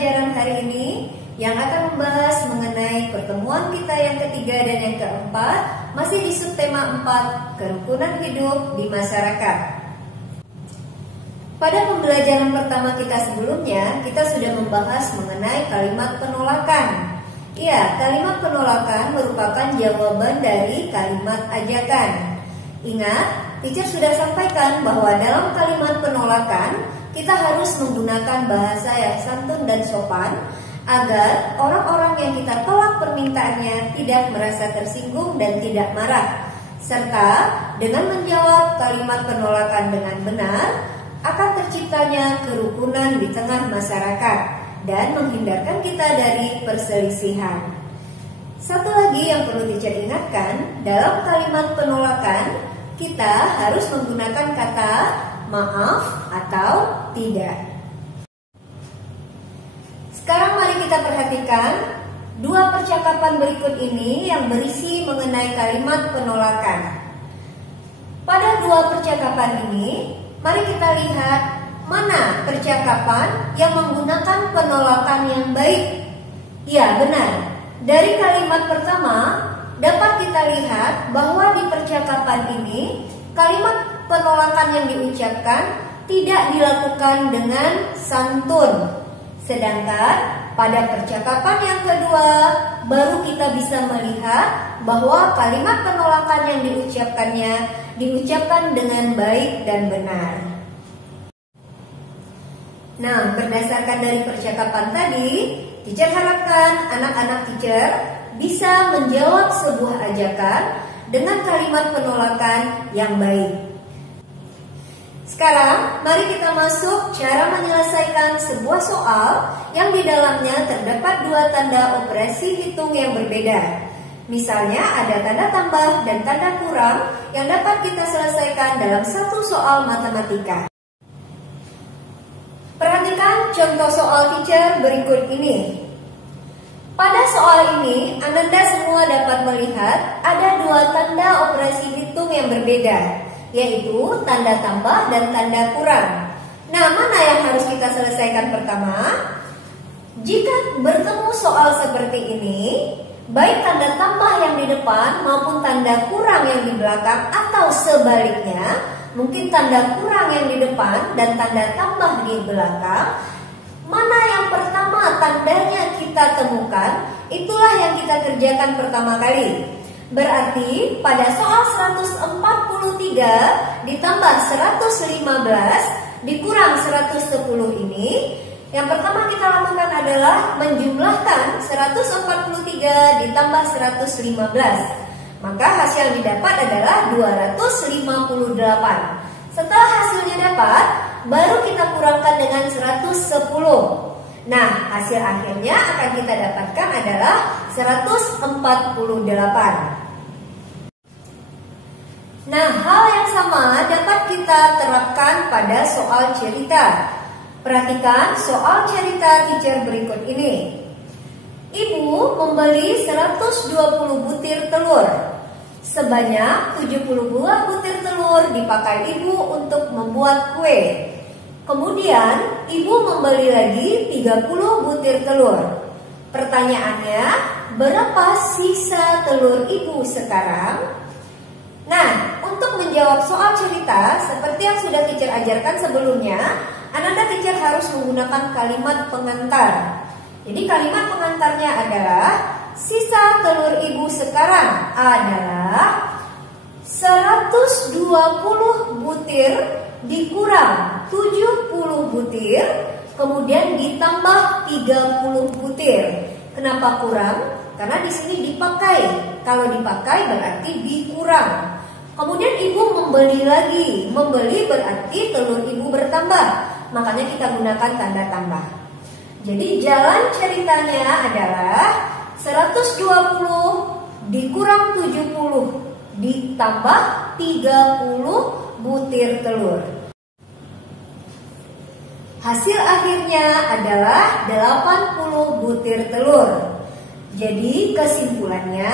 pembelajaran hari ini yang akan membahas mengenai pertemuan kita yang ketiga dan yang keempat, masih di subtema 4, kerukunan hidup di masyarakat. Pada pembelajaran pertama kita sebelumnya, kita sudah membahas mengenai kalimat penolakan. Ya, kalimat penolakan merupakan jawaban dari kalimat ajakan. Ingat, teacher sudah sampaikan bahwa dalam kalimat penolakan kita harus menggunakan bahasa yang santun dan sopan agar orang-orang yang kita tolak permintaannya tidak merasa tersinggung dan tidak marah. Serta dengan menjawab kalimat penolakan dengan benar akan terciptanya kerukunan di tengah masyarakat dan menghindarkan kita dari perselisihan. Satu lagi yang perlu teacher ingatkan, dalam kalimat penolakan kita harus menggunakan kata maaf atau tidak. Sekarang mari kita perhatikan dua percakapan berikut ini yang berisi mengenai kalimat penolakan. Pada dua percakapan ini, mari kita lihat mana percakapan yang menggunakan penolakan yang baik. Ya, benar. Dari kalimat pertama dapat kita lihat bahwa di percakapan ini kalimat penolakan yang diucapkan tidak dilakukan dengan santun. Sedangkan pada percakapan yang kedua baru kita bisa melihat bahwa kalimat penolakan yang diucapkan dengan baik dan benar. Nah, berdasarkan dari percakapan tadi, teacher harapkan anak-anak teacher bisa menjawab sebuah ajakan dengan kalimat penolakan yang baik. Sekarang, mari kita masuk cara menyelesaikan sebuah soal yang di dalamnya terdapat dua tanda operasi hitung yang berbeda. Misalnya ada tanda tambah dan tanda kurang yang dapat kita selesaikan dalam satu soal matematika. Perhatikan contoh soal teacher berikut ini. Pada soal ini, Ananda semua dapat melihat ada dua tanda operasi hitung yang berbeda, yaitu tanda tambah dan tanda kurang. Nah, mana yang harus kita selesaikan pertama? Jika bertemu soal seperti ini, baik tanda tambah yang di depan maupun tanda kurang yang di belakang atau sebaliknya, mungkin tanda kurang yang di depan dan tanda tambah di belakang, mana yang pertama tandanya kita temukan, itulah yang kita kerjakan pertama kali. Berarti pada soal 143 ditambah 115 dikurang 110 ini, yang pertama kita lakukan adalah menjumlahkan 143 ditambah 115. Maka hasil yang didapat adalah 258. Setelah hasilnya dapat, baru kita kurangkan dengan 110. Nah, hasil akhirnya akan kita dapatkan adalah 148. Nah, hal yang sama dapat kita terapkan pada soal cerita. Perhatikan soal cerita teacher berikut ini. Ibu membeli 120 butir telur. Sebanyak 70 buah butir telur dipakai ibu untuk membuat kue. Kemudian ibu membeli lagi 30 butir telur. Pertanyaannya, berapa sisa telur ibu sekarang? Nah, untuk menjawab soal cerita seperti yang sudah teacher ajarkan sebelumnya, Ananda teacher harus menggunakan kalimat pengantar. Jadi kalimat pengantarnya adalah sisa telur ibu sekarang adalah 120 butir dikurang 70 butir, kemudian ditambah 30 butir. Kenapa kurang? Karena di sini dipakai. Kalau dipakai berarti dikurang. Kemudian ibu membeli lagi. Membeli berarti telur ibu bertambah. Makanya kita gunakan tanda tambah. Jadi jalan ceritanya adalah 120 dikurang 70 ditambah 30 butir telur. Hasil akhirnya adalah 80 butir telur. Jadi kesimpulannya,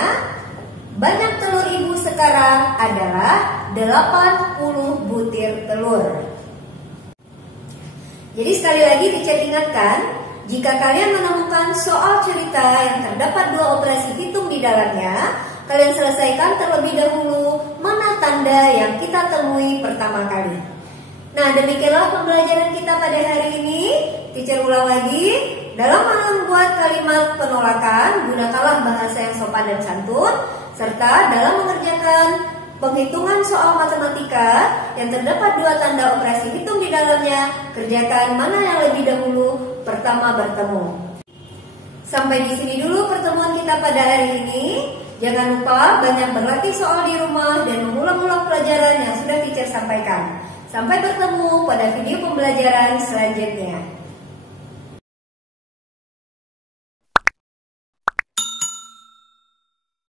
banyak telur ibu sekarang adalah 80 butir telur. Jadi sekali lagi teacher ingatkan, Jika kalian menemukan soal cerita yang terdapat dua operasi hitung di dalamnya, kalian selesaikan terlebih dahulu mana tanda yang kita temui pertama kali. Nah, demikianlah pembelajaran kita pada hari ini. Teacher ulang lagi, dalam membuat kalimat penolakan, gunakanlah bahasa yang sopan dan santun, serta dalam mengerjakan penghitungan soal matematika yang terdapat dua tanda operasi hitung di dalamnya, kerjakan mana yang lebih dahulu pertama bertemu. Sampai di sini dulu pertemuan kita pada hari ini. Jangan lupa banyak berlatih soal di rumah dan mengulang-ulang pelajaran yang sudah teacher sampaikan. Sampai bertemu pada video pembelajaran selanjutnya.